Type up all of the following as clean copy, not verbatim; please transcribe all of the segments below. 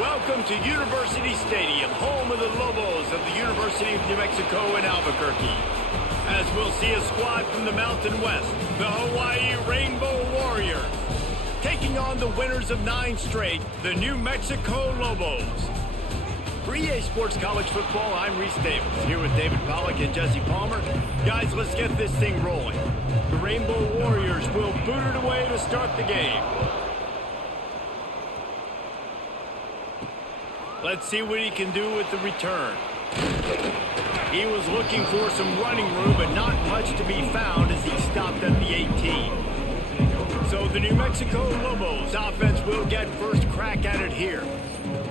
Welcome to University Stadium, home of the Lobos of the University of New Mexico in Albuquerque. As we'll see a squad from the Mountain West, the Hawaii Rainbow Warriors, taking on the winners of 9 straight, the New Mexico Lobos. For EA Sports College Football, I'm Reese Davis, here with David Pollack and Jesse Palmer. Guys, let's get this thing rolling. The Rainbow Warriors will boot it away to start the game. Let's see what he can do with the return. He was looking for some running room, but not much to be found as he stopped at the 18. So the New Mexico Lobos offense will get first crack at it here.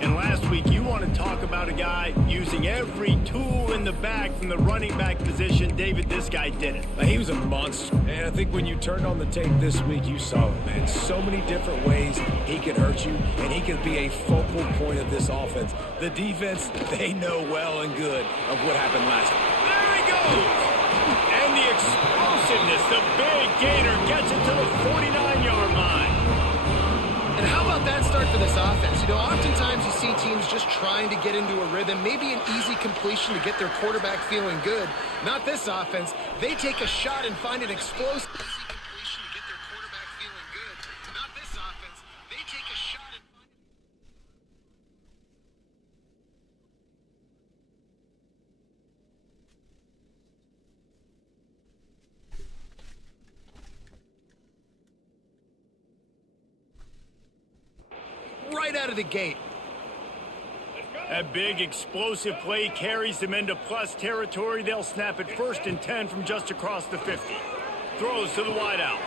And last week, you want to talk about a guy using every tool in the bag from the running back position. David, this guy did it. He was a monster. And I think when you turned on the tape this week, you saw it, man. So many different ways he could hurt you, and he could be a focal point of this offense. The defense, they know well and good of what happened last week. There he goes! And the explosiveness, the big gator gets it to the 49-yard line. And how about that start for this offense? You know, oftentimes you see teams just trying to get into a rhythm, maybe an easy completion to get their quarterback feeling good. Not this offense. They take a shot and find an explosive easy completion to get their quarterback feeling good. Not this offense. They take a shot and find right out of the gate. That big explosive play carries them into plus territory. They'll snap it 1st and 10 from just across the 50. Throws to the wideout.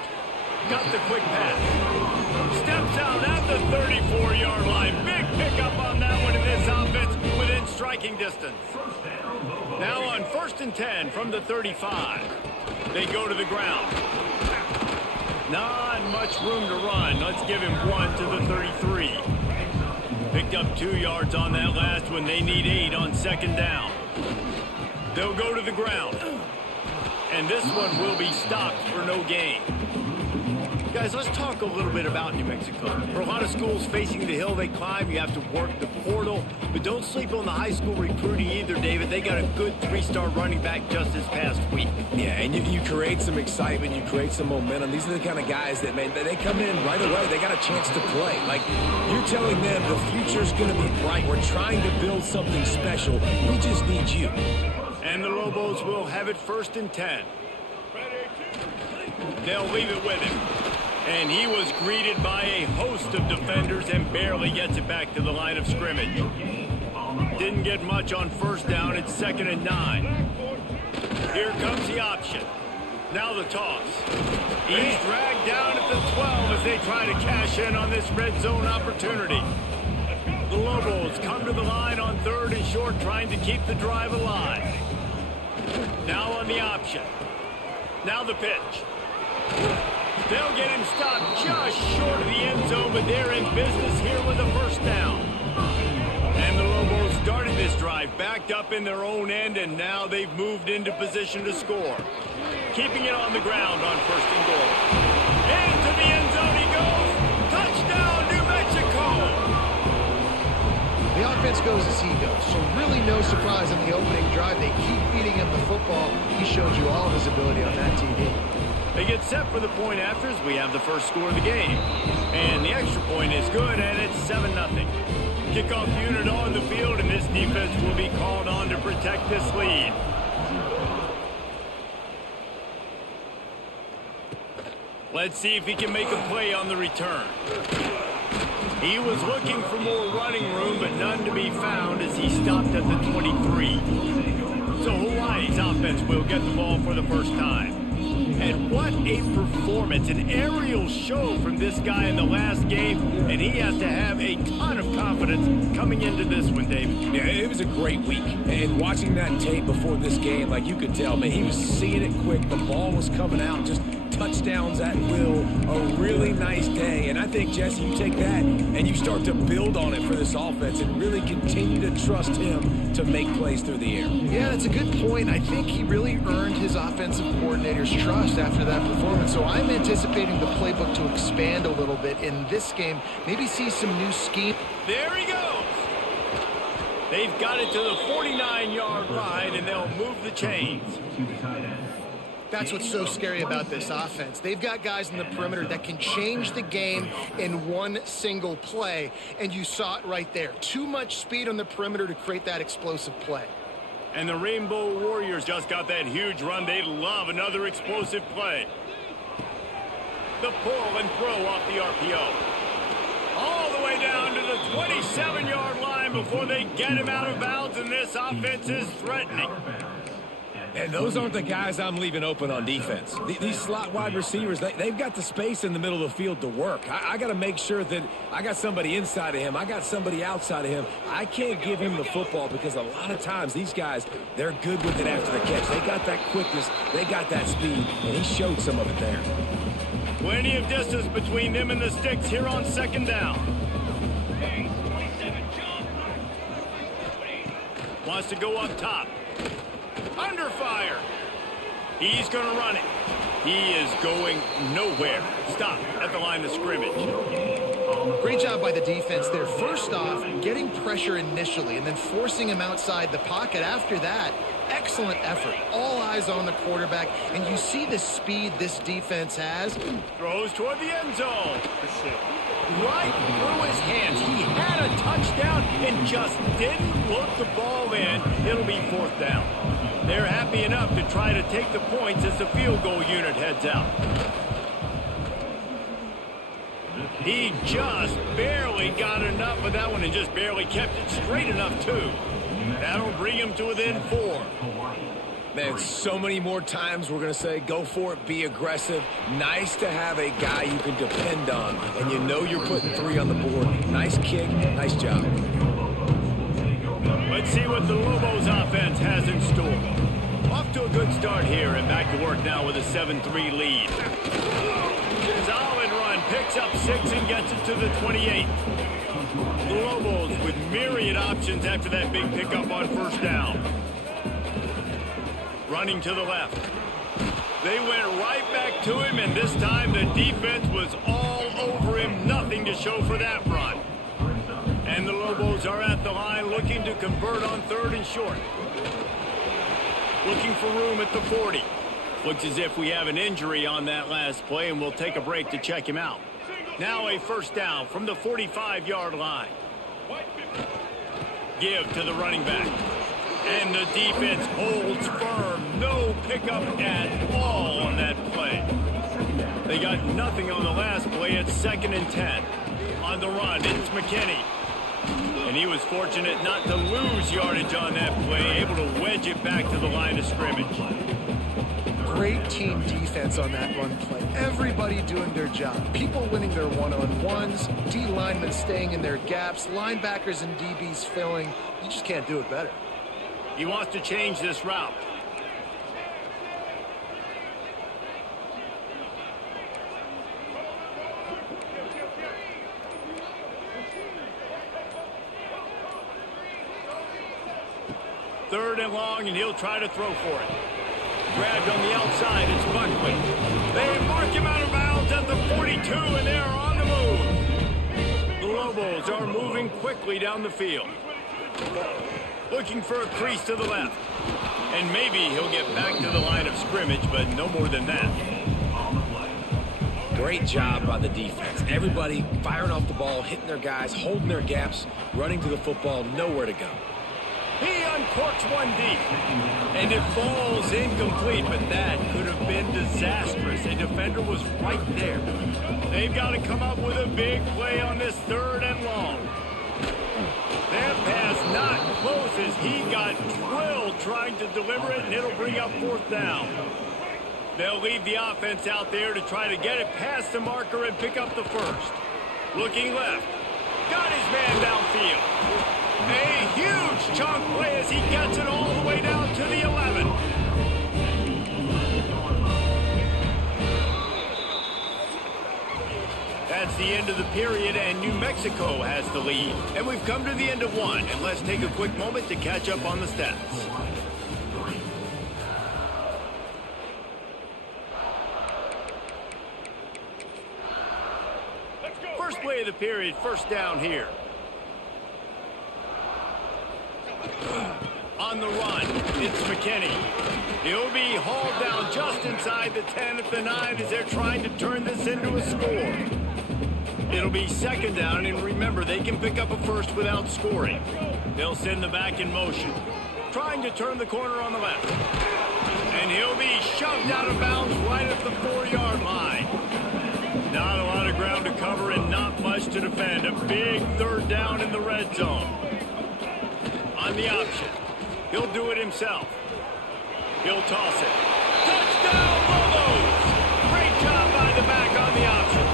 Got the quick pass. Steps out at the 34-yard line. Big pickup on that one in this offense within striking distance. Now on 1st and 10 from the 35. They go to the ground. Not much room to run. Let's give him 1 to the 33. Picked up 2 yards on that last one. They need 8 on 2nd down. They'll go to the ground. And this one will be stopped for no gain. Guys, let's talk a little bit about New Mexico. For a lot of schools facing the hill they climb, you have to work the portal. But don't sleep on the high school recruiting either, David. They got a good 3-star running back just this past week. Yeah, and you create some excitement, you create some momentum. These are the kind of guys that, man, they come in right away. They got a chance to play. Like, you're telling them the future's going to be bright. We're trying to build something special. We just need you. And the Lobos will have it 1st and 10. They'll leave it with him. And he was greeted by a host of defenders and barely gets it back to the line of scrimmage. Didn't get much on 1st down. It's 2nd and 9. Here comes the option. Now the toss. He's dragged down at the 12 as they try to cash in on this red zone opportunity. The Lobos come to the line on 3rd and short, trying to keep the drive alive. Now on the option. Now the pitch. They'll get him stopped just short of the end zone, but they're in business here with a 1st down. And the Lobos started this drive backed up in their own end, and now they've moved into position to score. Keeping it on the ground on 1st and goal. Into the end zone he goes. Touchdown, New Mexico! The offense goes as he goes, so really no surprise on the opening drive. They keep feeding him the football. He showed you all of his ability on that TV. They get set for the point afters. We have the first score of the game. And the extra point is good, and it's 7-0. Kickoff unit on the field, and this defense will be called on to protect this lead. Let's see if he can make a play on the return. He was looking for more running room, but none to be found as he stopped at the 23. So Hawaii's offense will get the ball for the 1st time. And what a performance, an aerial show from this guy in the last game, and he has to have a ton of confidence coming into this one, David. Yeah, it was a great week, and watching that tape before this game, like you could tell, man, he was seeing it quick. The ball was coming out, just touchdowns at will, a really nice day. And I think, Jesse, you take that and you start to build on it for this offense and really continue to trust him to make plays through the air. Yeah, that's a good point. I think he really earned his offensive coordinator's trust after that performance. So I'm anticipating the playbook to expand a little bit in this game, maybe see some new scheme. There he goes. They've got it to the 49-yard line, and they'll move the chains. That's what's so scary about this offense. They've got guys in the perimeter that can change the game in one single play, and you saw it right there. Too much speed on the perimeter to create that explosive play. And the Rainbow Warriors just got that huge run. They love another explosive play. The pull and throw off the RPO. All the way down to the 27-yard line before they get him out of bounds, and this offense is threatening. And those aren't the guys I'm leaving open on defense. These slot wide receivers, they've got the space in the middle of the field to work. I got to make sure that I got somebody inside of him. I got somebody outside of him. I can't give him the football because a lot of times these guys, they're good with it after the catch. They got that quickness. They got that speed, and he showed some of it there. Plenty of distance between them and the sticks here on second down. Wants to go up top. Under fire. He's going to run it. He is going nowhere. Stop at the line of scrimmage. Great job by the defense there. First off, getting pressure initially and then forcing him outside the pocket. After that, excellent effort. All eyes on the quarterback, and you see the speed this defense has. Throws toward the end zone. Right through his hands. He had a touchdown and just didn't look the ball in. It'll be fourth down. They're happy enough to try to take the points as the field goal unit heads out. He just barely got enough of that one and just barely kept it straight enough, too. That'll bring him to within 4. Man, so many more times we're going to say, go for it, be aggressive. Nice to have a guy you can depend on, and you know you're putting 3 on the board. Nice kick, nice job. Let's see what the Lobos offense has in store. Off to a good start here and back to work now with a 7-3 lead. Solid run, picks up 6 and gets it to the 28. The Lobos with myriad options after that big pickup on first down. Running to the left. They went right back to him, and this time the defense was all over him. Nothing to show for that run. And the Lobos are at the line looking to convert on 3rd and short. Looking for room at the 40. Looks as if we have an injury on that last play, and we'll take a break to check him out. Now a first down from the 45-yard line. Give to the running back. And the defense holds firm. No pickup at all on that play. They got nothing on the last play. It's 2nd and 10. On the run, it's McKinney. And he was fortunate not to lose yardage on that play, able to wedge it back to the line of scrimmage. Great team defense on that run play. Everybody doing their job. People winning their one-on-ones, D linemen staying in their gaps, linebackers and DBs filling. You just can't do it better. He wants to change this route. Third and long, and he'll try to throw for it. Grabbed on the outside, it's Buckley. They mark him out of bounds at the 42, and they're on the move. The Lobos are moving quickly down the field. Looking for a crease to the left. And maybe he'll get back to the line of scrimmage, but no more than that. Great job by the defense. Everybody firing off the ball, hitting their guys, holding their gaps, running to the football, nowhere to go. He uncorks one deep, and it falls incomplete, but that could have been disastrous. A defender was right there. They've got to come up with a big play on this 3rd and long. That pass not close as he got drilled trying to deliver it, and it'll bring up 4th down. They'll leave the offense out there to try to get it past the marker and pick up the 1st. Looking left. Got his man downfield. A huge chunk play as he gets it all the way down to the 11. That's the end of the period, and New Mexico has the lead. And we've come to the end of one, and let's take a quick moment to catch up on the stats. First play of the period, first down here. On the run, it's McKinney. He'll be hauled down just inside the 10 at the 9 as they're trying to turn this into a score. It'll be second down, and remember, they can pick up a first without scoring. They'll send the back in motion, trying to turn the corner on the left. And he'll be shoved out of bounds right at the 4-yard line. Not a lot of ground to cover and not much to defend. A big third down in the red zone. On the option, he'll do it himself. He'll toss it. Touchdown, Lobos! Great job by the back on the option.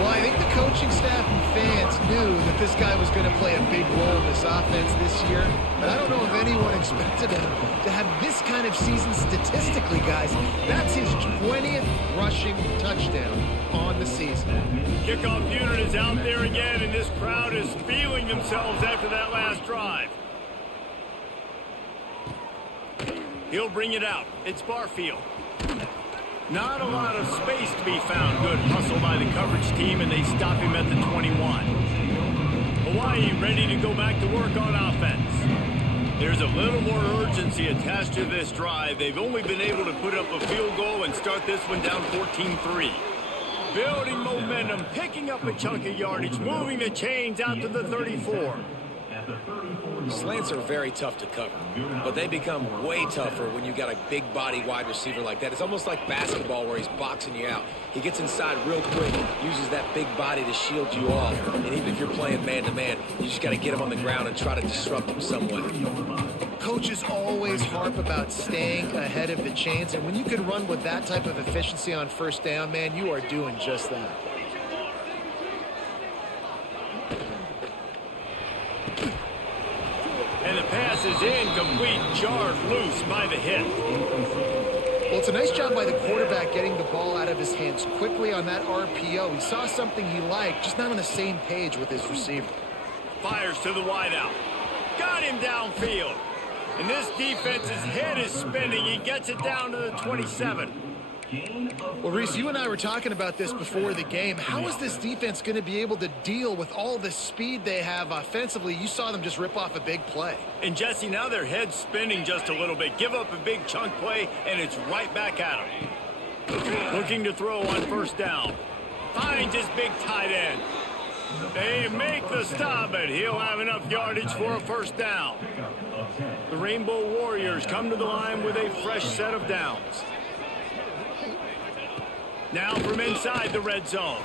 Well, I think the coaching staff and fans knew that this guy was going to play a big role in this offense this year, but I don't know if anyone expected him to have this kind of season statistically, guys. That's his 20th rushing touchdown on the season. Kickoff unit is out there again, and this crowd is feeling themselves after that last drive. He'll bring it out. It's Barfield. Not a lot of space to be found. Good hustle by the coverage team, and they stop him at the 21. Hawaii ready to go back to work on offense. There's a little more urgency attached to this drive. They've only been able to put up a field goal and start this one down 14-3. Building momentum, picking up a chunk of yardage, moving the chains out to the 34. Slants are very tough to cover, but they become way tougher when you got a big body wide receiver like that. It's almost like basketball where he's boxing you out. He gets inside real quick, uses that big body to shield you off. And even if you're playing man-to-man, you just got to get him on the ground and try to disrupt him some way. Coaches always harp about staying ahead of the chains, and when you can run with that type of efficiency on first down, man, you are doing just that. And the pass is incomplete, jarred loose by the hit. Well, it's a nice job by the quarterback getting the ball out of his hands quickly on that RPO. He saw something he liked, just not on the same page with his receiver. Fires to the wideout. Got him downfield. And this defense's head is spinning. He gets it down to the 27. Well, Reese, you and I were talking about this before the game. How is this defense going to be able to deal with all the speed they have offensively? You saw them just rip off a big play. And, Jesse, now their head's spinning just a little bit. Give up a big chunk play, and it's right back at them. Looking to throw on first down. Finds his big tight end. They make the stop, but he'll have enough yardage for a first down. The Rainbow Warriors come to the line with a fresh set of downs. Now from inside the red zone.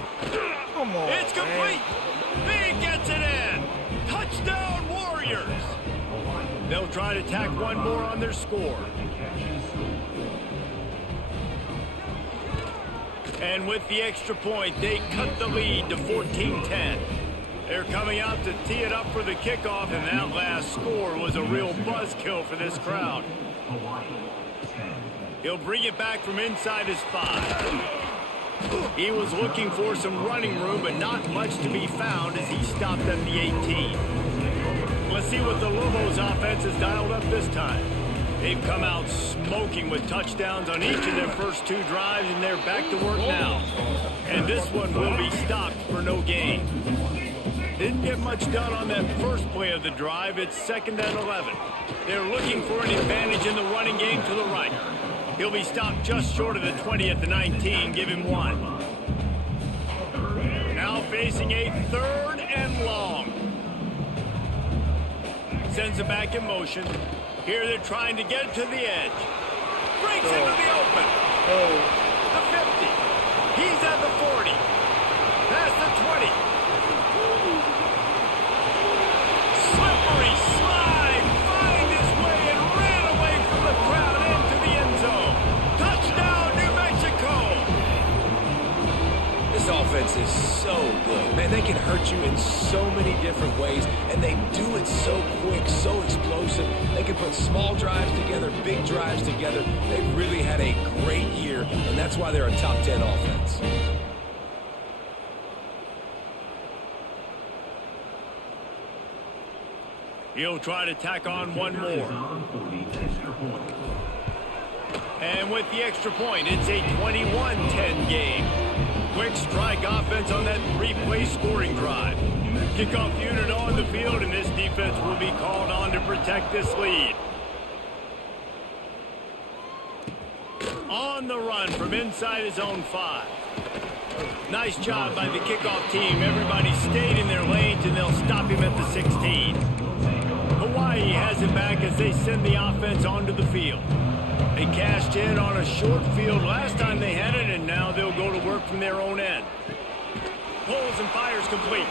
Come on, it's complete. He gets it in. Touchdown Warriors. They'll try to tack one more on their score. And with the extra point, they cut the lead to 14-10. They're coming out to tee it up for the kickoff, and that last score was a real buzzkill for this crowd. He'll bring it back from inside his 5. He was looking for some running room, but not much to be found as he stopped at the 18. Let's see what the Lobos offense has dialed up this time. They've come out smoking with touchdowns on each of their first 2 drives, and they're back to work now. And this one will be stopped for no gain. Didn't get much done on that first play of the drive. It's 2nd and 11. They're looking for an advantage in the running game to the right. He'll be stopped just short of the 20 at the 19. Give him 1. Now facing a 3rd and long. Sends it back in motion. Here they're trying to get it to the edge. Breaks into the open. The 50. He's at the 40. Past the 20. Slippery slide. Find his way and ran away from the crowd into the end zone. Touchdown, New Mexico. This offense is so good. Man, they can hurt you in so many different ways, and they do it so quick, so explosive. They can put small drives together, big drives together. They've really had a great year, and that's why they're a top 10 offense. He'll try to tack on one more. And with the extra point, it's a 21-10 game. Quick strike offense on that three-play scoring drive. Kickoff unit on the field, and this defense will be called on to protect this lead. On the run from inside his own 5. Nice job by the kickoff team. Everybody stayed in their lanes, and they'll stop him at the 16. Hawaii has it back as they send the offense onto the field. They cashed in on a short field last time they had it, and now they'll go to work from their own end. Pulls and fires complete.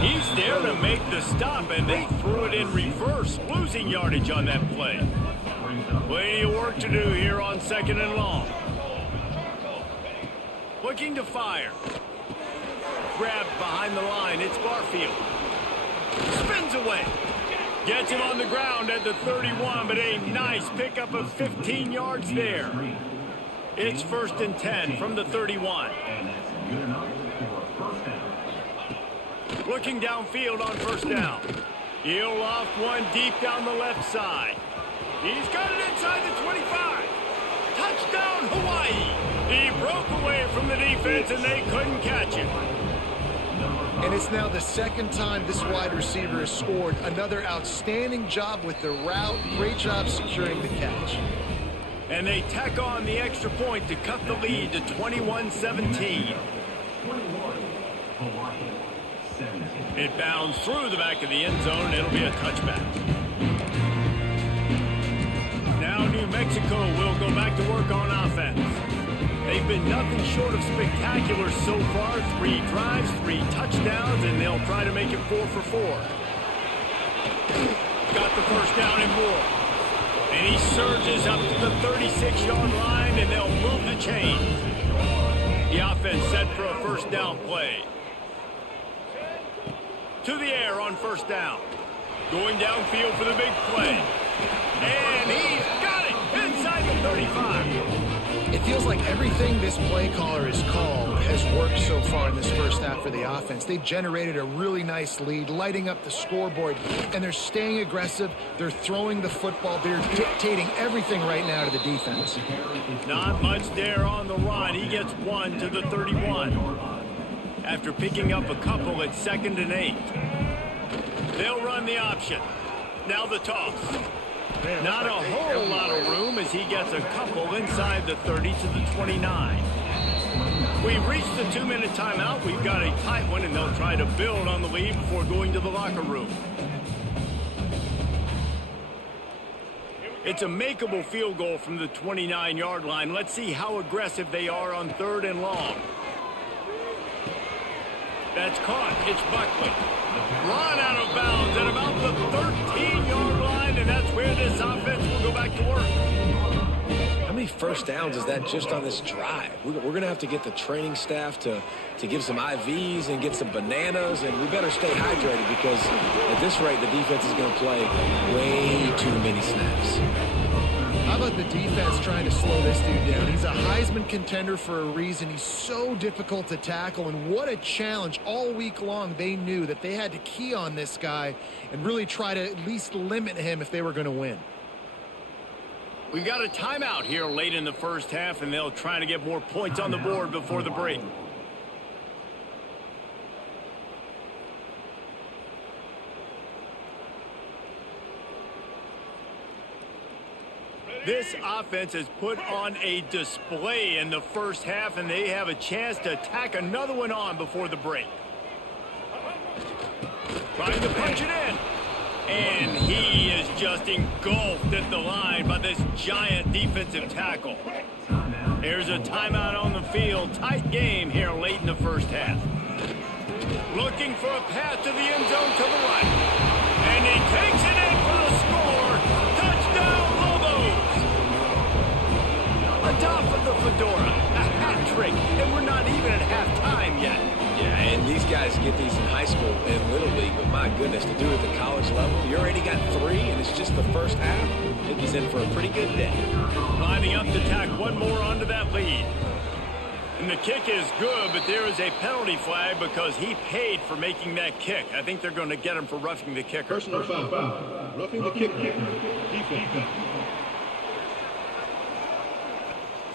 He's there to make the stop, and they threw it in reverse, losing yardage on that play. Plenty of work to do here on 2nd and long. Looking to fire. Grabbed behind the line. It's Barfield. Spins away. Gets him on the ground at the 31, but a nice pickup of 15 yards there. It's 1st and 10 from the 31. Looking downfield on 1st down. He'll loft one deep down the left side. He's got it inside the 25. Touchdown, Hawaii. He broke away from the defense, and they couldn't catch him. And it's now the 2nd time this wide receiver has scored. Another outstanding job with the route. Great job securing the catch. And they tack on the extra point to cut the lead to 21-17. It bounds through the back of the end zone, and it'll be a touchback. Now New Mexico will go back to work on offense. They've been nothing short of spectacular so far. 3 drives, 3 touchdowns, and they'll try to make it 4 for 4. Got the 1st down and more. And he surges up to the 36-yard line, and they'll move the chains. The offense set for a 1st down play. To the air on 1st down. Going downfield for the big play. And he's got it inside the 35. It feels like everything this play caller has called has worked so far in this first half for the offense. They've generated a really nice lead, lighting up the scoreboard, and they're staying aggressive. They're throwing the football. They're dictating everything right now to the defense. Not much there on the run. He gets 1 to the 31. After picking up a couple at 2nd and 8. They'll run the option. Now the toss. Not a whole lot of room as he gets a couple inside the 30 to the 29. We've reached the 2-minute timeout. We've got a tight one, and they'll try to build on the lead before going to the locker room. It's a makeable field goal from the 29-yard line. Let's see how aggressive they are on 3rd and long. That's caught. It's Buckley. Run out of bounds at about the 13-yard line, and that's where this offense will go back to work. How many 1st downs is that just on this drive? We're going to have to get the training staff to give some IVs and get some bananas, and we better stay hydrated because at this rate, the defense is going to play way too many snaps. How about the defense trying to slow this dude down? He's a Heisman contender for a reason. He's so difficult to tackle, and what a challenge. All week long, they knew that they had to key on this guy and really try to at least limit him if they were going to win. We've got a timeout here late in the first half, and they'll try to get more points on the board before the break. This offense has put on a display in the first half, and they have a chance to tack another one on before the break. Trying to punch it in. And he is just engulfed at the line by this giant defensive tackle. There's a timeout on the field. Tight game here late in the first half. Looking for a path to the end zone to the right. And he takes it in for the score. Touchdown, Lobos. Atop of the fedora. A hat trick. And we're not even at halftime yet. Yeah, and these guys get these in high school and Little League, but my goodness, to do it at the college level, you already got 3, and it's just the first half. I think he's in for a pretty good day. Lining up to tack one more onto that lead. And the kick is good, but there is a penalty flag because he paid for making that kick. I think they're going to get him for roughing the kicker. Personal foul. Roughing the kicker. Defense.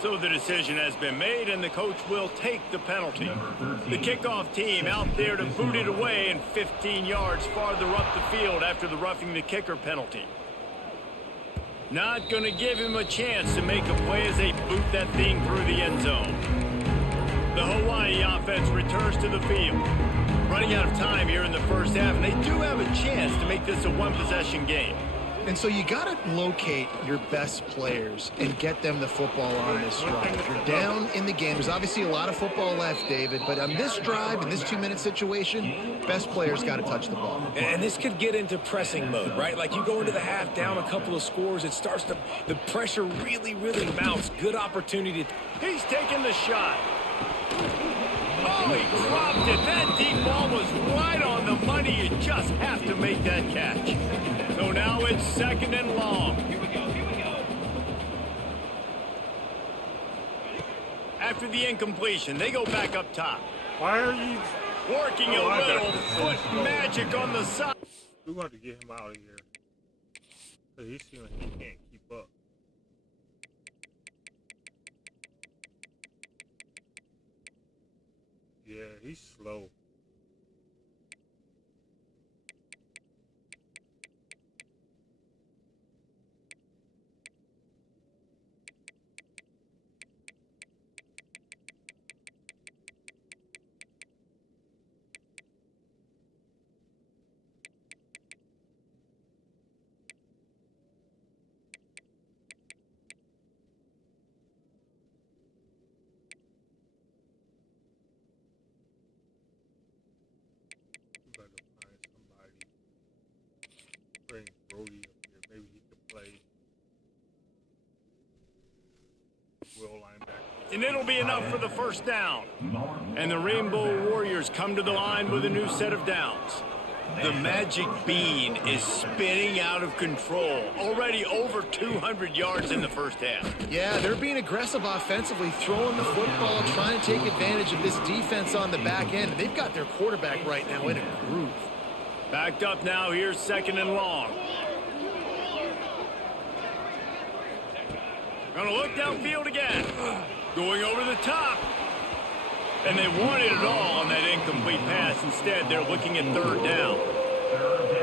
So the decision has been made, and the coach will take the penalty. The kickoff team out there to boot it away and 15 yards farther up the field after the roughing the kicker penalty. Not going to give him a chance to make a play as they boot that thing through the end zone. The Hawaii offense returns to the field. Running out of time here in the first half, and they do have a chance to make this a one-possession game. And so you got to locate your best players and get them the football on this drive. If you're down in the game, there's obviously a lot of football left, David, but on this drive, in this 2-minute situation, best players got to touch the ball. And this could get into pressing mode, right? Like you go into the half down a couple of scores, it starts to, the pressure really mounts. Good opportunity. He's taking the shot. Oh, he dropped it. That deep ball was right on the money. You just have to make that catch. So now it's 2nd and long. After the incompletion, they go back up top. Why are you working a little foot magic on the side? We want to get him out of here. Because he seems like he can't keep up. Yeah, he's slow. Bring Brody up here. Maybe he could play. Will linebacker. And it'll be enough for the first down. And the Rainbow Warriors come to the line with a new set of downs. The magic bean is spinning out of control. Already over 200 yards in the first half. Yeah, they're being aggressive offensively, throwing the football, trying to take advantage of this defense on the back end. They've got their quarterback right now in a groove. Backed up now, here's 2nd and long. Gonna look downfield again. Going over the top. And they wanted it all on that incomplete pass. Instead, they're looking at 3rd down.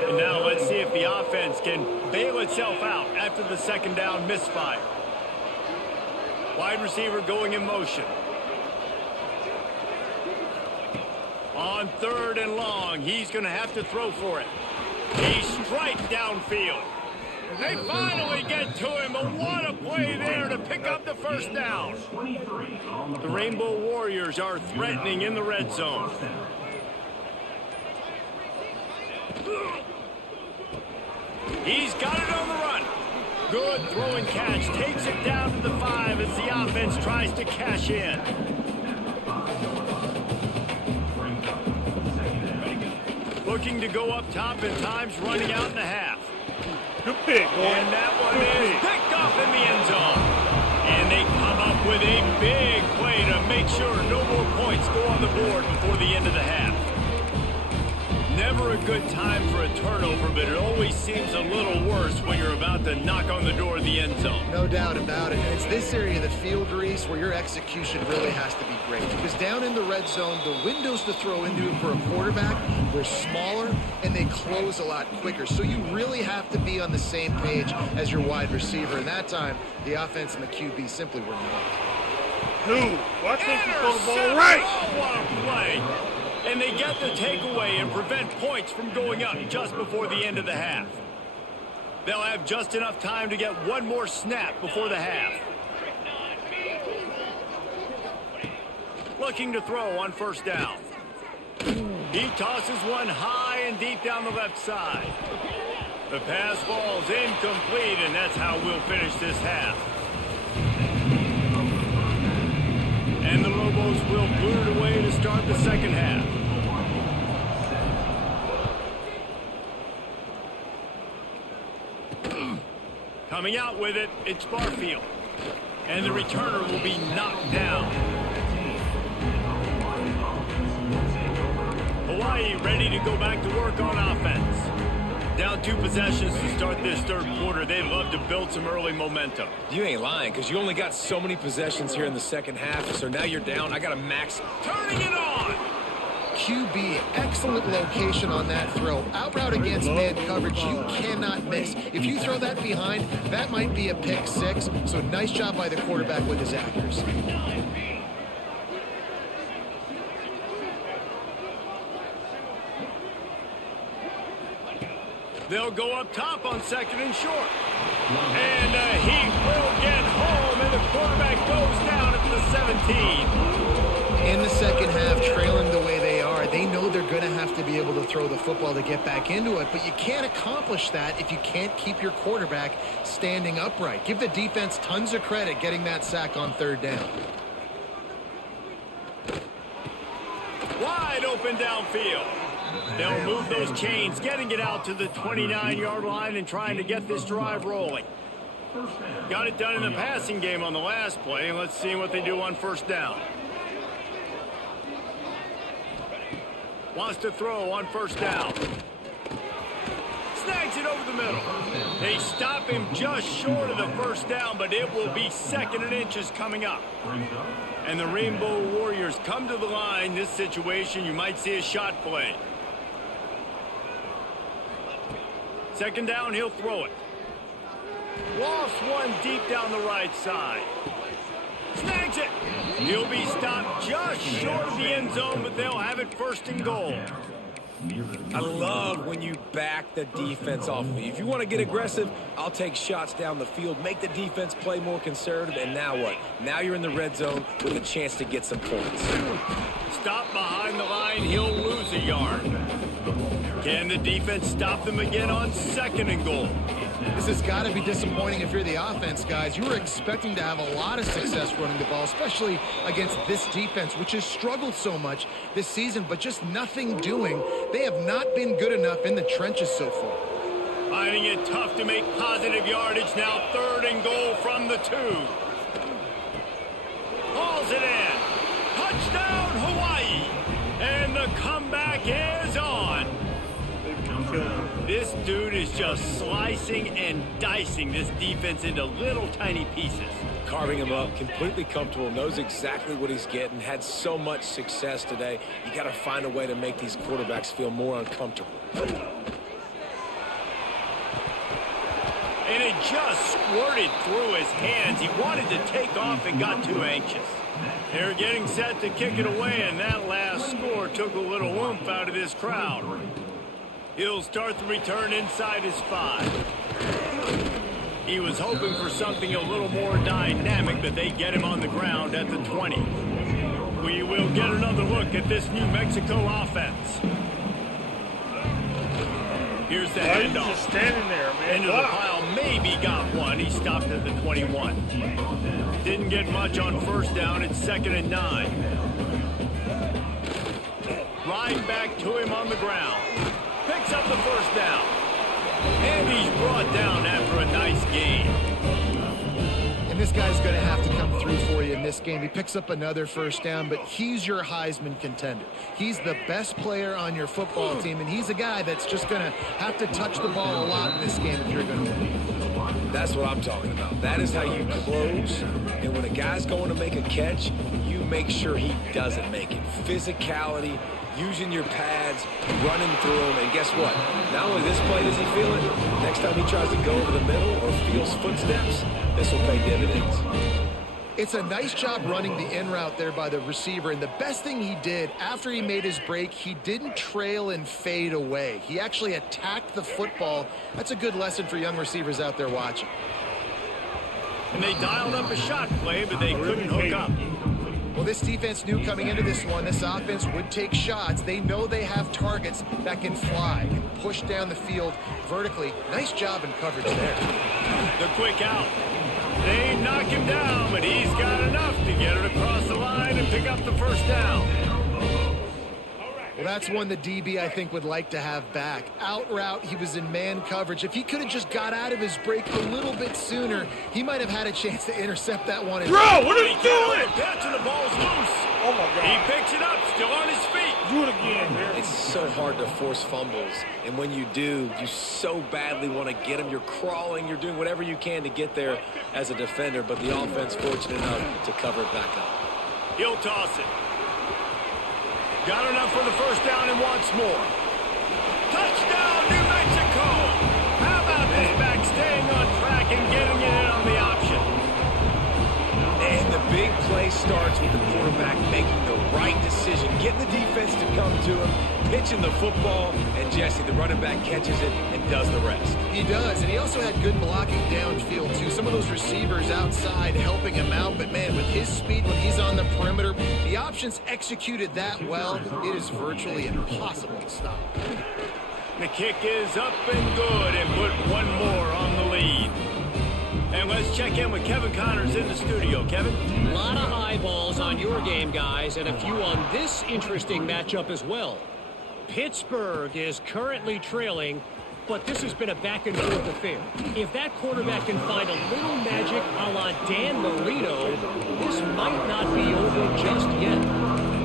And now let's see if the offense can bail itself out after the 2nd down misfire. Wide receiver going in motion. On 3rd and long, he's going to have to throw for it. He strikes downfield. They finally get to him, but what a play there to pick up the first down. The Rainbow Warriors are threatening in the red zone. He's got it on the run. Good throw and catch. Takes it down to the 5 as the offense tries to cash in. Looking to go up top, and time's running out in the half. Good pick, boy. And that one is picked off in the end zone. And they come up with a big play to make sure no more points go on the board before the end of the half. Never a good time for a turnover, but it always seems a little worse when you're about to knock on the door of the end zone. No doubt about it. And it's this area of the field, Reese, where your execution really has to be great. Because down in the red zone, the windows to throw into for a quarterback were smaller, and they close a lot quicker. So you really have to be on the same page as your wide receiver. And that time, the offense and the QB simply were not. Dude, watch him throw the ball right. Oh, what a play. And they get the takeaway and prevent points from going up just before the end of the half. They'll have just enough time to get one more snap before the half. Looking to throw on 1st down. He tosses one high and deep down the left side. The pass falls incomplete, and that's how we'll finish this half. And the Lobos will boot it away to start the 2nd half. Coming out with it, it's Barfield. And the returner will be knocked down. ready to go back to work on offense. Down 2 possessions to start this third quarter. They'd love to build some early momentum. You ain't lying, because you only got so many possessions here in the second half, so now you're down. I got to max. Turning it on! QB, excellent location on that throw. Out route against man coverage, you cannot miss. If you throw that behind, that might be a pick 6. So nice job by the quarterback with his accuracy. They'll go up top on 2nd and short. And he will get home, and the quarterback goes down at the 17. In the second half, trailing the way they are, they know they're going to have to be able to throw the football to get back into it, but you can't accomplish that if you can't keep your quarterback standing upright. Give the defense tons of credit getting that sack on 3rd down. Wide open downfield. They'll move those chains, getting it out to the 29-yard line and trying to get this drive rolling. Got it done in the passing game on the last play, and let's see what they do on 1st down. Wants to throw on 1st down. Snags it over the middle. They stop him just short of the 1st down, but it will be 2nd and inches coming up. And the Rainbow Warriors come to the line. This situation, you might see a shot play. 2nd down, he'll throw it. Lost one deep down the right side. Snags it. He'll be stopped just short of the end zone, but they'll have it 1st and goal. I love when you back the defense off of you. If you want to get aggressive, I'll take shots down the field, make the defense play more conservative, and now what? Now you're in the red zone with a chance to get some points. Stop behind the line, he'll lose a yard. Can the defense stop them again on 2nd and goal? This has got to be disappointing if you're the offense, guys. You were expecting to have a lot of success running the ball, especially against this defense, which has struggled so much this season, but just nothing doing. They have not been good enough in the trenches so far. Finding it tough to make positive yardage. Now 3rd and goal from the 2. Hauls it in. Touchdown, Hawaii. And the comeback is on. This dude is just slicing and dicing this defense into little tiny pieces. Carving him up, completely comfortable, knows exactly what he's getting, had so much success today. You got to find a way to make these quarterbacks feel more uncomfortable. And it just squirted through his hands. He wanted to take off and got too anxious. They're getting set to kick it away, and that last score took a little oomph out of this crowd. He'll start the return inside his 5. He was hoping for something a little more dynamic, but they get him on the ground at the 20. We will get another look at this New Mexico offense. Here's the Why are you handoff. just standing there, man? Into the pile, maybe got one. He stopped at the 21. Didn't get much on 1st down. It's 2nd and 9. Right back to him on the ground. Picks up the 1st down. And he's brought down after a nice gain. And this guy's going to have to come through for you in this game. He picks up another 1st down, but he's your Heisman contender. He's the best player on your football team, and he's a guy that's just going to have to touch the ball a lot in this game if you're going to win. That's what I'm talking about. That is how you close. And when a guy's going to make a catch, you make sure he doesn't make it. Physicality, using your pads, running through them, and guess what? Not only this play does he feel it, next time he tries to go over the middle or feels footsteps, this will pay dividends. It's a nice job running the in route there by the receiver, and the best thing he did after he made his break, he didn't trail and fade away. He actually attacked the football. That's a good lesson for young receivers out there watching. And they dialed up a shot play, but they couldn't hook up. Well, this defense knew coming into this one, this offense would take shots. They know they have targets that can fly, can push down the field vertically. Nice job in coverage there. The quick out. They knock him down, but he's got enough to get it across the line and pick up the 1st down. Well, that's one the DB, I think, would like to have back. Out route, he was in man coverage. If he could have just got out of his break a little bit sooner, he might have had a chance to intercept that one. Bro, what are you doing? Catching the ball's loose. Oh, my God. He picks it up, still on his feet. Do it again, man. It's so hard to force fumbles, and when you do, you so badly want to get them. You're crawling, you're doing whatever you can to get there as a defender, but the offense fortunate enough to cover it back up. He'll toss it. Got enough for the first down and wants more. Touchdown, New Mexico! How about this back staying on track and getting it in on the option? And the big play starts with the quarterback making the right decision, getting the defense to come to him, pitching the football, and Jesse, the running back, catches it and does the rest. He does, and he also had good blocking downfield, too. Some of those receivers outside helping him out, but, man, with his speed when he's on the perimeter, the options executed that well, it is virtually impossible to stop. The kick is up and good and put one more on the lead. And let's check in with Kevin Connors in the studio. Kevin? A lot of eyeballs on your game, guys, and a few on this interesting matchup as well. Pittsburgh is currently trailing, but this has been a back-and-forth affair. If that quarterback can find a little magic a la Dan Marino, this might not be over just yet.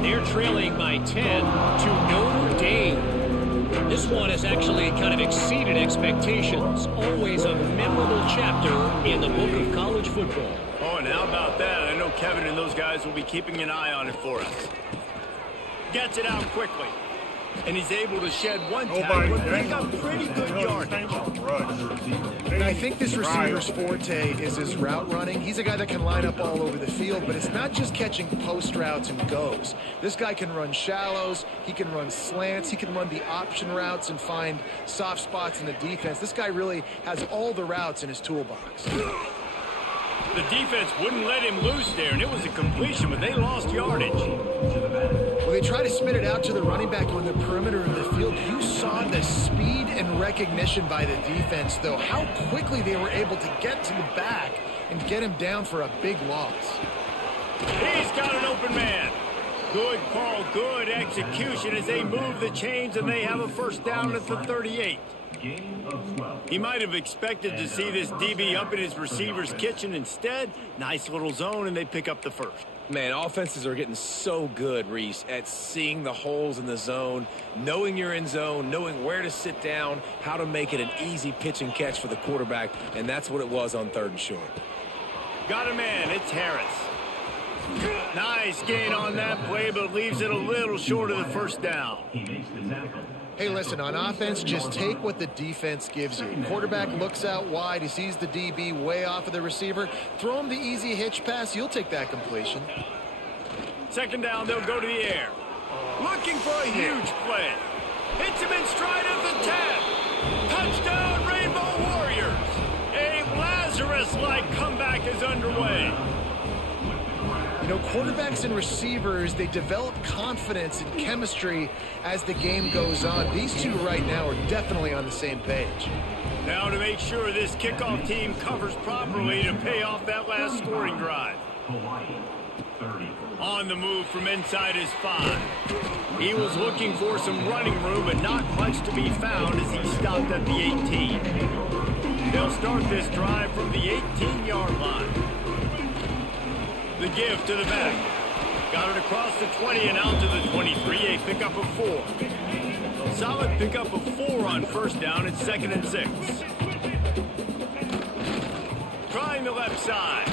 They're trailing by 10 to Notre Dame. This one has actually kind of exceeded expectations. Always a memorable chapter in the book of college football. Oh, and how about that? I know Kevin and those guys will be keeping an eye on it for us. Gets it out quickly. And he's able to shed one tackle and pick up pretty good yardage. And I think this receiver's forte is his route running. He's a guy that can line up all over the field, but it's not just catching post routes and goes. This guy can run shallows, he can run slants, he can run the option routes and find soft spots in the defense. This guy really has all the routes in his toolbox. The defense wouldn't let him loose there, and it was a completion, but they lost yardage. Well, they try to spit it out to the running back on the perimeter of the field. You saw the speed and recognition by the defense, though, how quickly they were able to get to the back and get him down for a big loss. He's got an open man. Good call, good execution as they move the chains, and they have a first down at the 38. He might have expected to see this DB up in his receiver's kitchen. Instead, nice little zone, and they pick up the first. Man, offenses are getting so good, Reese, at seeing the holes in the zone, knowing you're in zone, knowing where to sit down, how to make it an easy pitch and catch for the quarterback, and that's what it was on 3rd and short. Got a man. It's Harris. Nice gain on that play, but leaves it a little short of the first down. Hey, listen, on offense, just take what the defense gives you. Quarterback looks out wide. He sees the DB way off of the receiver. Throw him the easy hitch pass. You'll take that completion. 2nd down, they'll go to the air. Looking for a huge play. Hits him in stride of the 10. Touchdown, Rainbow Warriors. A Lazarus-like comeback is underway. You know, quarterbacks and receivers, they develop confidence and chemistry as the game goes on. These two right now are definitely on the same page. Now to make sure this kickoff team covers properly to pay off that last scoring drive. On the move from inside his 5. He was looking for some running room, but not much to be found as he stopped at the 18. They'll start this drive from the 18-yard line. The give to the back. Got it across the 20 and out to the 23. A pickup of 4. Solid pickup of 4 on first down. It's 2nd and 6. Trying the left side.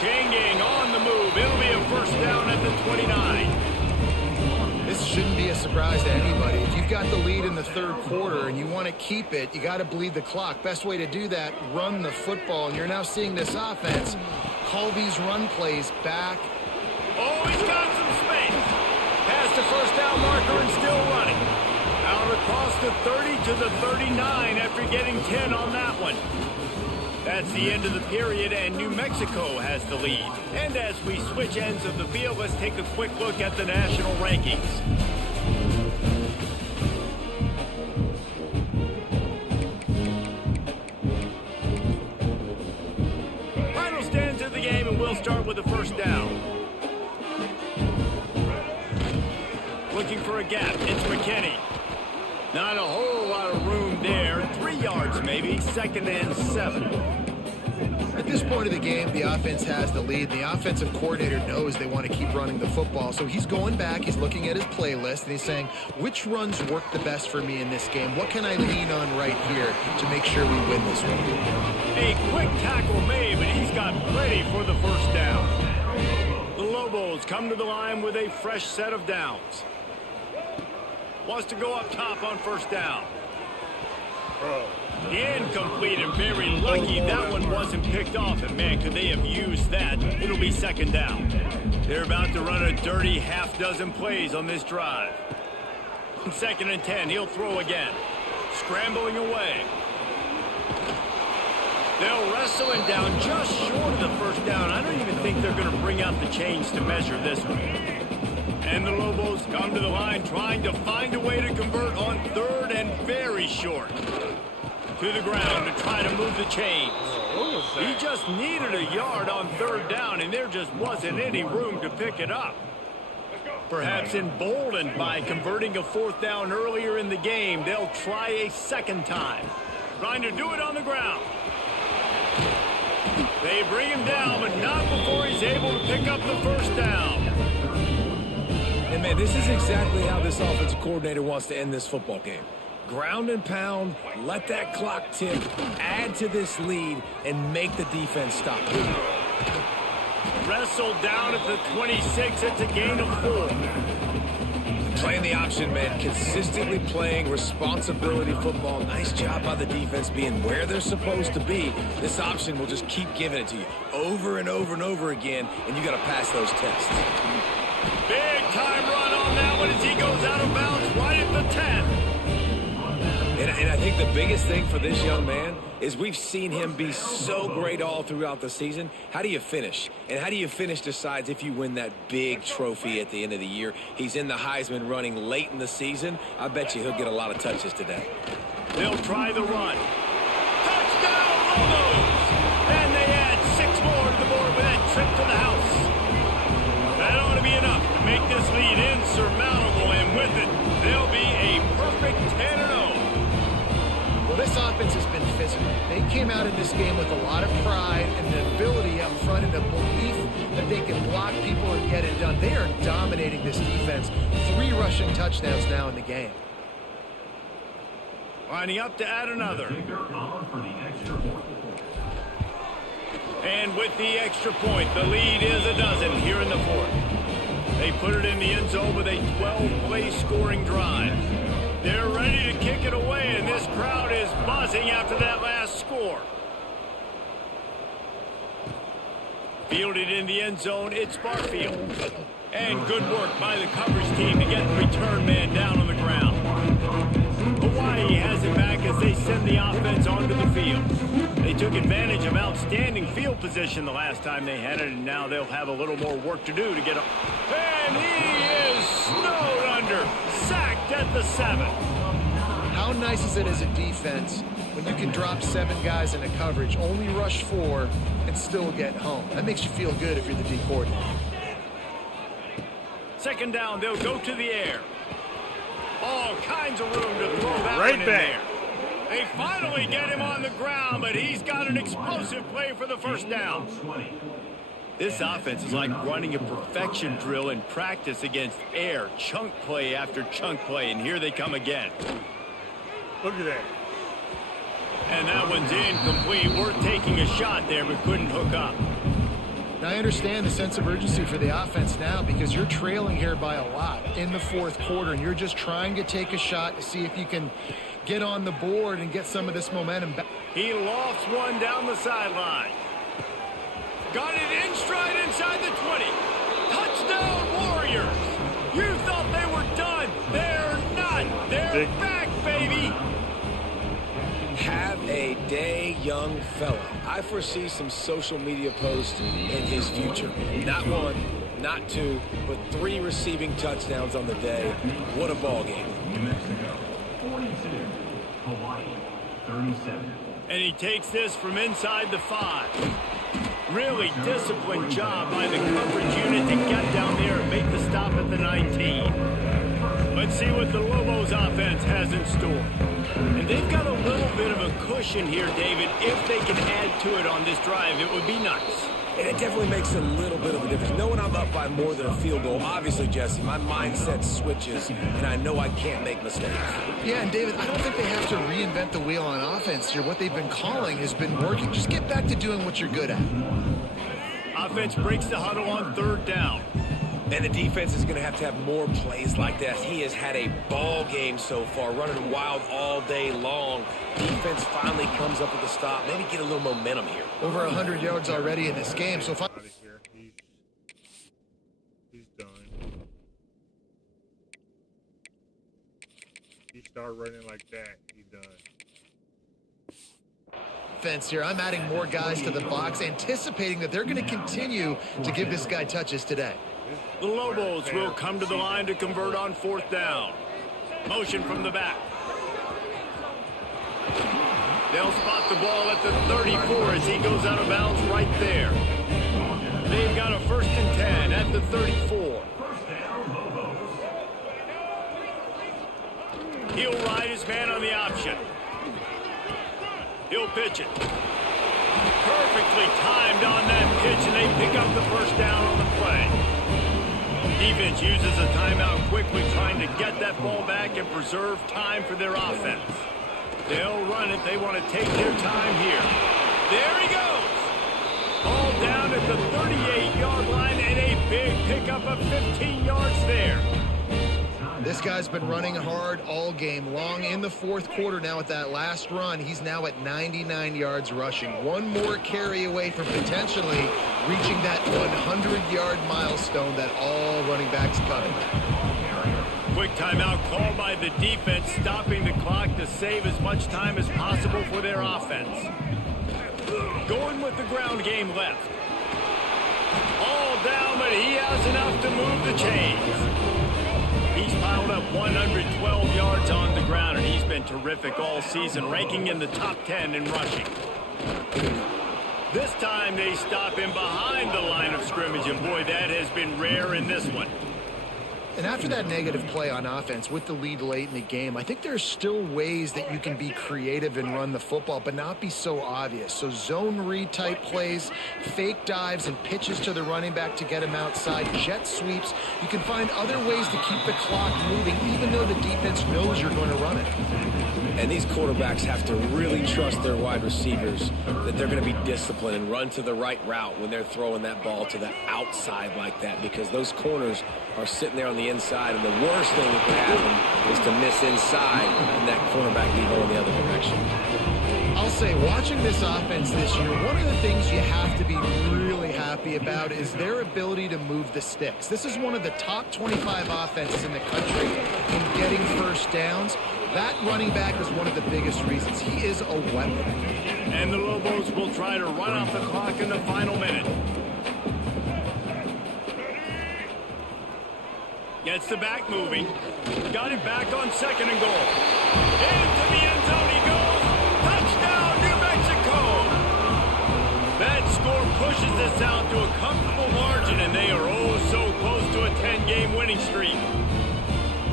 Changing on the move. It'll be a first down at the 29. This shouldn't be a surprise to anybody. If you've got the lead in the 3rd quarter and you want to keep it, you got to bleed the clock. Best way to do that, run the football. And you're now seeing this offense call these run plays back. Oh, he's got some space. Past the first down marker and still running. Out across the 30 to the 39 after getting 10 on that one. That's the end of the period, and New Mexico has the lead. And as we switch ends of the field, let's take a quick look at the national rankings. Final stands of the game, and we'll start with the first down. Looking for a gap. It's McKinney. Not a whole lot of room there. 3 yards maybe. 2nd and 7. I this point of the game, the offense has the lead. The offensive coordinator knows they want to keep running the football. So he's going back, he's looking at his playlist, and he's saying, which runs work the best for me in this game? What can I lean on right here to make sure we win this one? A quick tackle made, but he's got plenty for the first down. The Lobos come to the line with a fresh set of downs. Wants to go up top on first down. Incomplete, and very lucky that one wasn't picked off. And man, could they have used that? It'll be second down. They're about to run a dirty half-dozen plays on this drive. 2nd and 10, he'll throw again. Scrambling away. They'll wrestle him down just short of the first down. I don't even think they're going to bring out the chains to measure this one. And the Lobos come to the line trying to find a way to convert on 3rd and very short. To the ground to try to move the chains. He just needed a yard on 3rd down, and there just wasn't any room to pick it up. Perhaps emboldened by converting a 4th down earlier in the game, they'll try a second time. Trying to do it on the ground. They bring him down, but not before he's able to pick up the first down. And man, this is exactly how this offensive coordinator wants to end this football game. Ground and pound, let that clock tick, add to this lead, and make the defense stop. Wrestled down at the 26, it's a gain of 4. Playing the option, man, consistently playing responsibility football. Nice job by the defense being where they're supposed to be. This option will just keep giving it to you over and over and over again, and you got to pass those tests. Big time run on that one as he goes out of bounds right at the 10. And I think the biggest thing for this young man is we've seen him be so great all throughout the season. How do you finish? And how do you finish decides if you win that big trophy at the end of the year. He's in the Heisman running late in the season. I bet you he'll get a lot of touches today. They'll try the run. Touchdown, Lobos! And they add 6 more to the board with that trip to the house. That ought to be enough to make this lead insurmountable, and with it, they'll be a perfect 10-0. Well, this offense has been physical. They came out in this game with a lot of pride and the ability up front and the belief that they can block people and get it done. They are dominating this defense. 3 rushing touchdowns now in the game. Lining up to add another. And with the extra point, the lead is a dozen here in the 4th. They put it in the end zone with a 12-play scoring drive. They're ready to kick it away, and this crowd is buzzing after that last score. Fielded in the end zone, it's Barfield. And good work by the coverage team to get the return man down on the ground. Hawaii has it back as they send the offense onto the field. They took advantage of outstanding field position the last time they had it, and now they'll have a little more work to do to get up. And he is snowed under, sacked at the 7. How nice is it as a defense when you can drop 7 guys into coverage, only rush 4, and still get home? That makes you feel good if you're the D coordinator. Second down, they'll go to the air. All kinds of room to throw that Right one in back. there. They finally get him on the ground, but he's got an explosive play for the first down. This offense is like running a perfection drill in practice against air, chunk play after chunk play, and here they come again. Look at that. And that one's incomplete. Worth taking a shot there, but couldn't hook up. Now, I understand the sense of urgency for the offense now because you're trailing here by a lot in the 4th quarter, and you're just trying to take a shot to see if you can get on the board and get some of this momentum back. He lofts one down the sideline. Got it in stride inside the 20. Touchdown, Warriors. You thought they were done. They're not. They're back, baby. Have a day, young fella. I foresee some social media posts in his future. Not 1, not 2, but 3 receiving touchdowns on the day. What a ball game. New Mexico, 42. Hawaii, 37. And he takes this from inside the 5. Really disciplined job by the coverage unit to get down there and make the stop at the 19. But Let's see what the Lobos offense has in store. And they've got a little bit of a cushion here, David. If they can add to it on this drive, it would be nice. And it definitely makes a little bit of a difference. Knowing I'm up by more than a field goal, obviously, Jesse, my mindset switches, and I know I can't make mistakes. Yeah, and David, I don't think they have to reinvent the wheel on offense here. What they've been calling has been working. Just get back to doing what you're good at. Offense breaks the huddle on 3rd down. And the defense is going to have more plays like that. He has had a ball game so far, running wild all day long. Defense finally comes up with a stop. Maybe get a little momentum here. Over 100 yards already in this game. So Out of here. He's done. He start running like that, he's done. Offense here. I'm adding more guys to the box, anticipating that they're going to continue to give this guy touches today. The Lobos will come to the line to convert on 4th down. Motion from the back. They'll spot the ball at the 34 as he goes out of bounds right there. They've got a 1st and 10 at the 34. He'll ride his man on the option. He'll pitch it. Perfectly timed on that pitch, and they pick up the 1st down on the play. Defense uses a timeout quickly, trying to get that ball back and preserve time for their offense. They'll run it. They want to take their time here. There he goes. Ball down at the 38-yard line, and a big pickup of 15 yards there. This guy's been running hard all game long. In the 4th quarter now at that last run, he's now at 99 yards rushing. One more carry away from potentially reaching that 100-yard milestone that all running backs covet. Quick timeout called by the defense, stopping the clock to save as much time as possible for their offense. Going with the ground game left. All down, but he has enough to move the chains. He's piled up 112 yards on the ground, and he's been terrific all season, ranking in the top 10 in rushing. This time they stop him behind the line of scrimmage, and boy, that has been rare in this one. And after that negative play on offense with the lead late in the game, I think there's still ways that you can be creative and run the football, but not be so obvious. So zone read type plays, fake dives and pitches to the running back to get him outside, jet sweeps. You can find other ways to keep the clock moving, even though the defense knows you're going to run it. And these quarterbacks have to really trust their wide receivers that they're going to be disciplined and run to the right route when they're throwing that ball to the outside like that, because those corners are sitting there on the inside, and the worst thing that could happen is to miss inside and that cornerback be going the other direction. I'll say, watching this offense this year, one of the things you have to be really happy about is their ability to move the sticks. This is one of the top 25 offenses in the country in getting 1st downs. That running back is one of the biggest reasons. He is a weapon. And the Lobos will try to run off the clock in the final minute. Gets the back moving. Got it back on 2nd and goal. Into the end zone he goes. Touchdown, New Mexico. That score pushes this out to a comfortable margin, and they are oh so close to a 10-game winning streak.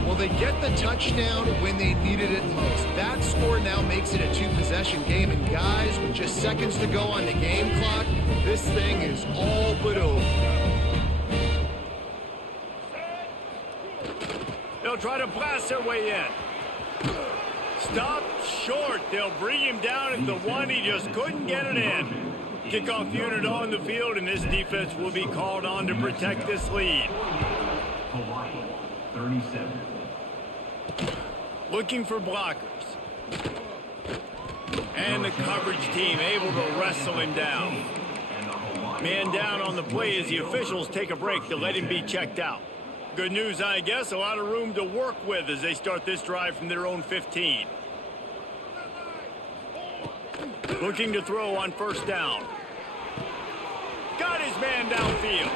Well, they get the touchdown when they needed it most. That score now makes it a 2-possession game, and guys, with just seconds to go on the game clock, this thing is all but over. They'll try to blast their way in. Stop short. They'll bring him down at the 1. He just couldn't get it in. Kickoff unit on the field, and this defense will be called on to protect this lead. Hawaii, 37. Looking for blockers. And the coverage team able to wrestle him down. Man down on the play as the officials take a break to let him be checked out. Good news, I guess. A lot of room to work with as they start this drive from their own 15. Looking to throw on 1st down. Got his man downfield.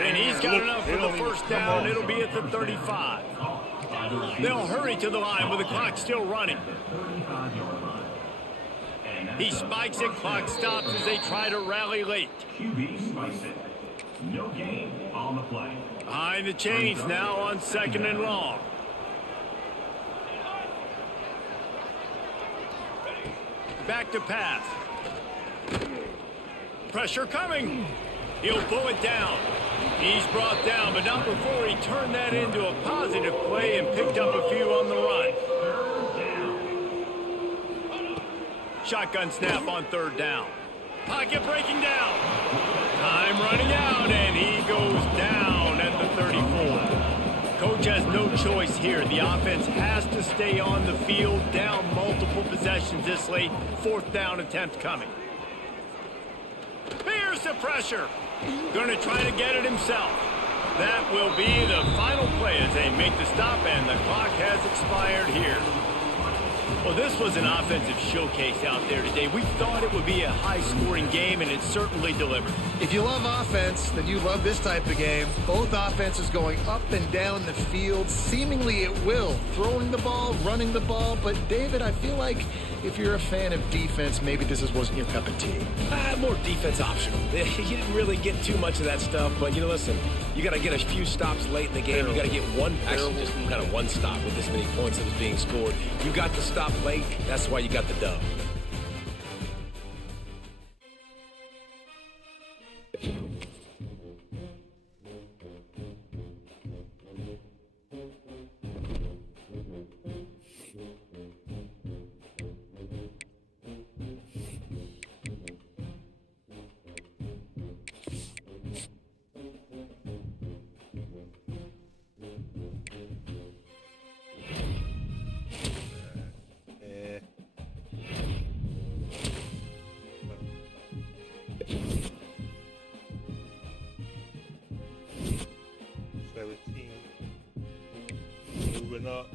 And he's got enough for the 1st down. It'll be at the 35. They'll hurry to the line with the clock still running. He spikes it. Clock stops as they try to rally late. QB spikes it. No gain on the play. Behind the chains now on 2nd and long. Back to pass. Pressure coming. He'll pull it down. He's brought down, but not before he turned that into a positive play and picked up a few on the run. Shotgun snap on third down. Pocket breaking down. Time running out, and he goes down at the 34. Coach has no choice here. The offense has to stay on the field, down multiple possessions this late. Fourth down attempt coming. Here's the pressure. Going to try to get it himself. That will be the final play as they make the stop, and the clock has expired here. Well, this was an offensive showcase out there today. We thought it would be a high-scoring game, and it certainly delivered. If you love offense, then you love this type of game. Both offenses going up and down the field, seemingly at will, throwing the ball, running the ball. But, David, I feel like if you're a fan of defense, maybe this wasn't your cup of tea. More defense optional. You didn't really get too much of that stuff, but, listen, you got to get a few stops late in the game. You got to get one, actually just kind of one stop with this many points that was being scored. You got the stop late. That's why you got the dub. Moving up.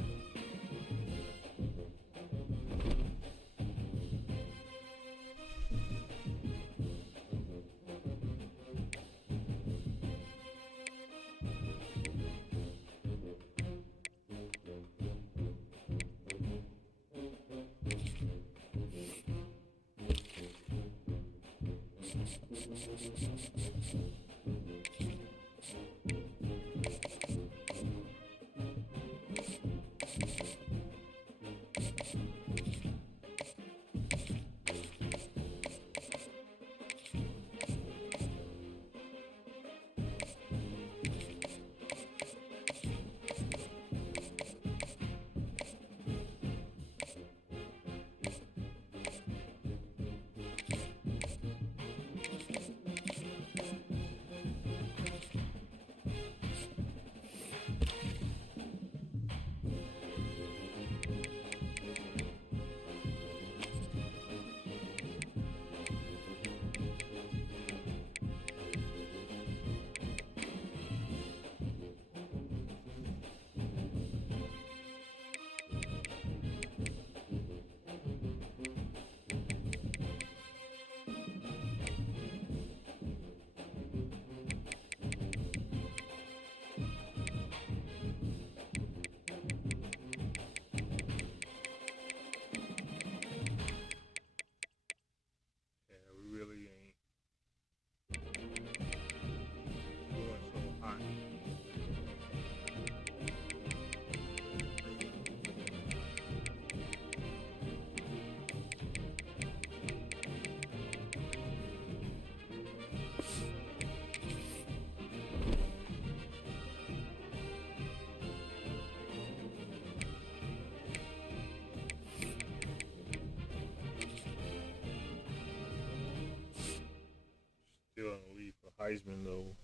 Still in the lead for Heisman, though.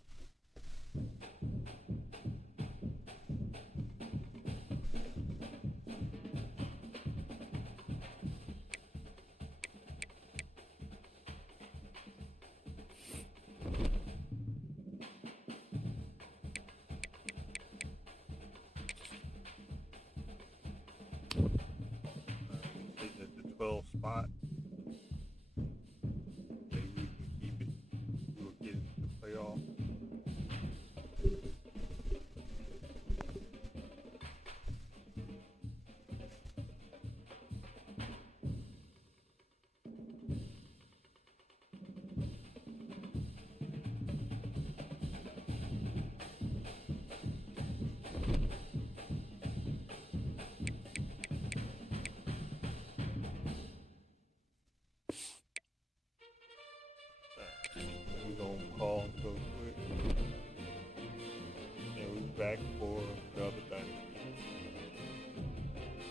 Sitting at the 12th spot. Maybe we can keep it. We'll get into the playoff. back, forward.